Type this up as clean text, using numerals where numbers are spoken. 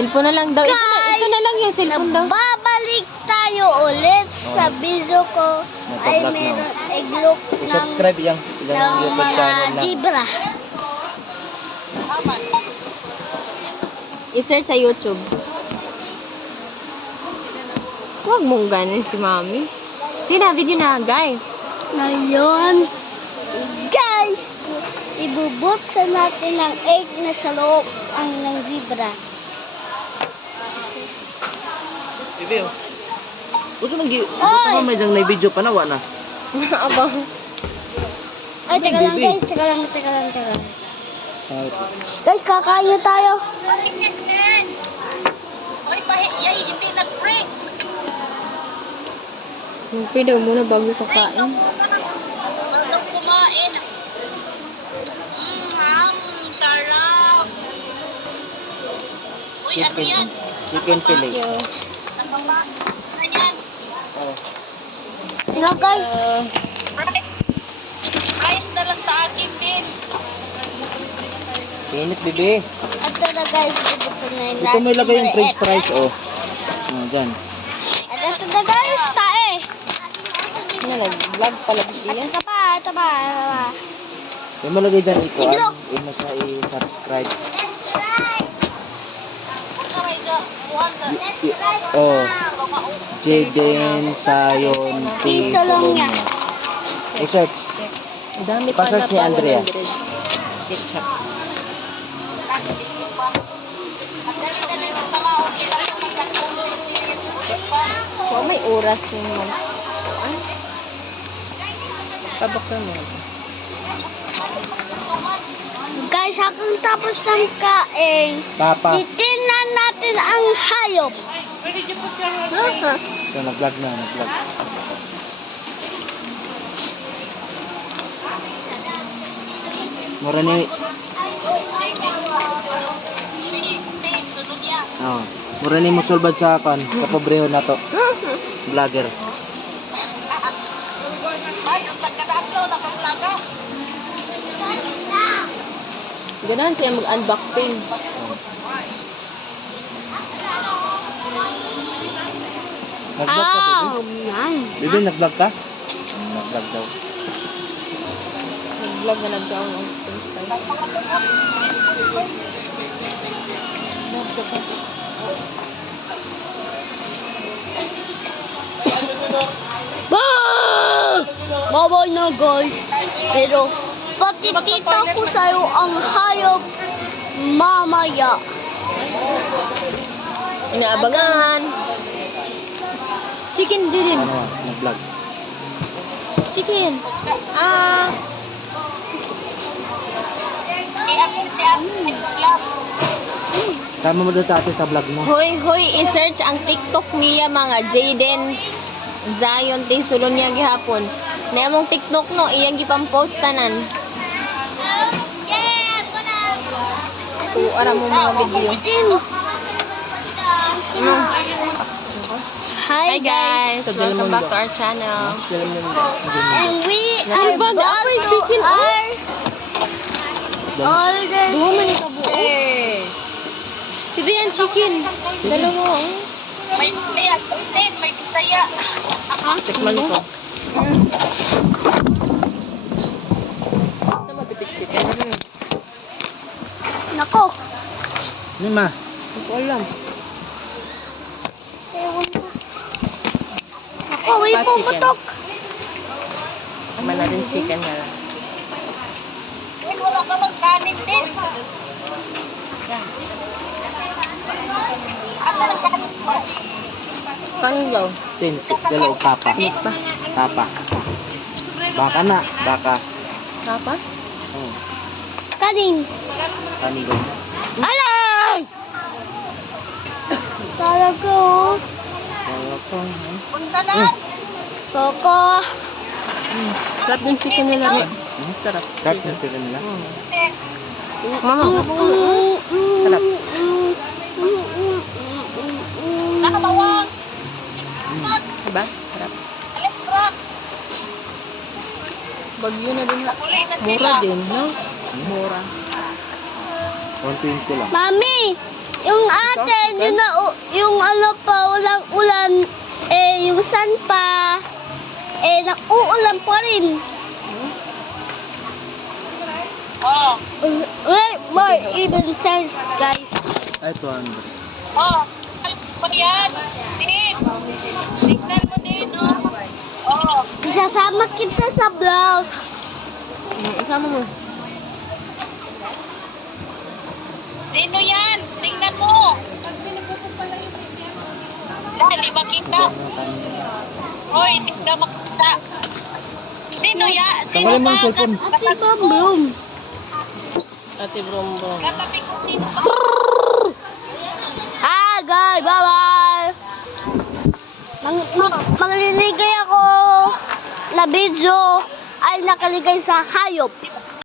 Cellphone na lang daw. Ito na lang yung cellphone daw. Babalik tayo ulit sa video ko. Ay meron iglok ng I-subscribe yung YouTube mga channel na. zebra. I-search sa YouTube. Huwag mong ganin si Mami. Sige na, video na, guys. Ngayon, guys, ibubuksan natin ang egg na sa loob ang ng zebra. Bibi, oh. Gusto mo may dang na-video pa na, na. Abang. Ay, teka lang guys, teka lang. Guys, kakain na tayo. Oy, yay, hindi nag-break. Pwede muna bago kakain. Marunong kumain. Sarap. Uy, ano yan? Chicken fillet. Ano ba? Ano yan? Oh. Ano guys? Rice na lang sa akin din. Init, bibi. At ito na guys, ibubuksan na natin. Ito mo ilagay yung french fries, oh. Oh, dyan. At ito na guys, tae. Ano, nag-vlog pala siya. Ito pa. Yung malagay dyan, ito. Iglok. Ino sa i-subscribe. Oh. Jaden Sayon T. Solongya. I-search. Ang dami Pa-search ni Andrea. Ketchup. Ang dali-dali ng mga okay na kung nagkakong So, may oras yung mga. Tabaksan mo. Guys, hanggang tapos ng kain, Papa. titignan natin ang hayop. Ito, nag-vlog na, nag-vlog. Mura ni... sunod yan. Oh. Mura ni musulbad sa akin. Kapobreho na to. Vlogger. Ay, yung tagkadaadlaw na paglaga. Ganahan siya mag-unboxing. Nag-vlog ka, baby? man. Baby, nag-vlog ka? Nag-vlog daw. Nag-vlog na nag-down ang Bawal na guys. Pero pati tita ko sa'yo ang hayop mamaya. Inaabangan. Chicken din. Ano, nag-vlog. Chicken. Tama mo doon sa atin sa vlog mo. Hoy, i-search ang TikTok niya mga Jaden Zion ting sulon niya gihapon. Na mong TikTok no, iyang gipampost tanan. Tuara mo mga video. Hi guys, welcome back to our channel. And we are Nasibag back ako yung to chicken. our older Duha man ikabuo. Ito yan chicken. Dalawa. May bisaya, din, may bisaya. Tikman ko. Nako. Nima. Hindi ko alam. Ewan ko. Nako, may puputok. Tama na rin chicken na lang. Din, wala ka lang kanin din. Asa ng kanin mo? Kanin daw. Tin, dalaw, papa. Meat pa. Papa. Baka na, baka. Papa? Oh, Kanin. kanigo. Alan! Talaga oh. Punta na. Koko. Sarap yung chicken nila. Sarap. Sarap na sila nila. Mama. Sarap. Nakabawang. Diba? Sarap. Electric. Bagyo na din. Kulay na Mura sila. din, no? Mura. 120 lang. Mami! Yung atin, yung ano pa, walang ulan, yung sun pa, nag-uulan pa rin. Oh. Right, more even sense, guys. Ay, 200. Oh. Ano yan? Din. Tignan mo din, oh. Oh. Isasama kita sa vlog. Isama mo. Sino yan? Tingnan mo. Dahil ba kita? Hoy, tignan mo kita. Sino yan? Sino Tanggalin mo ba? yung cellphone. Ate Bambroom. Ate Brombong. Katabi ko sino ba? Hi guys, bye-bye. Magliligay ako na video ay nakaligay sa hayop.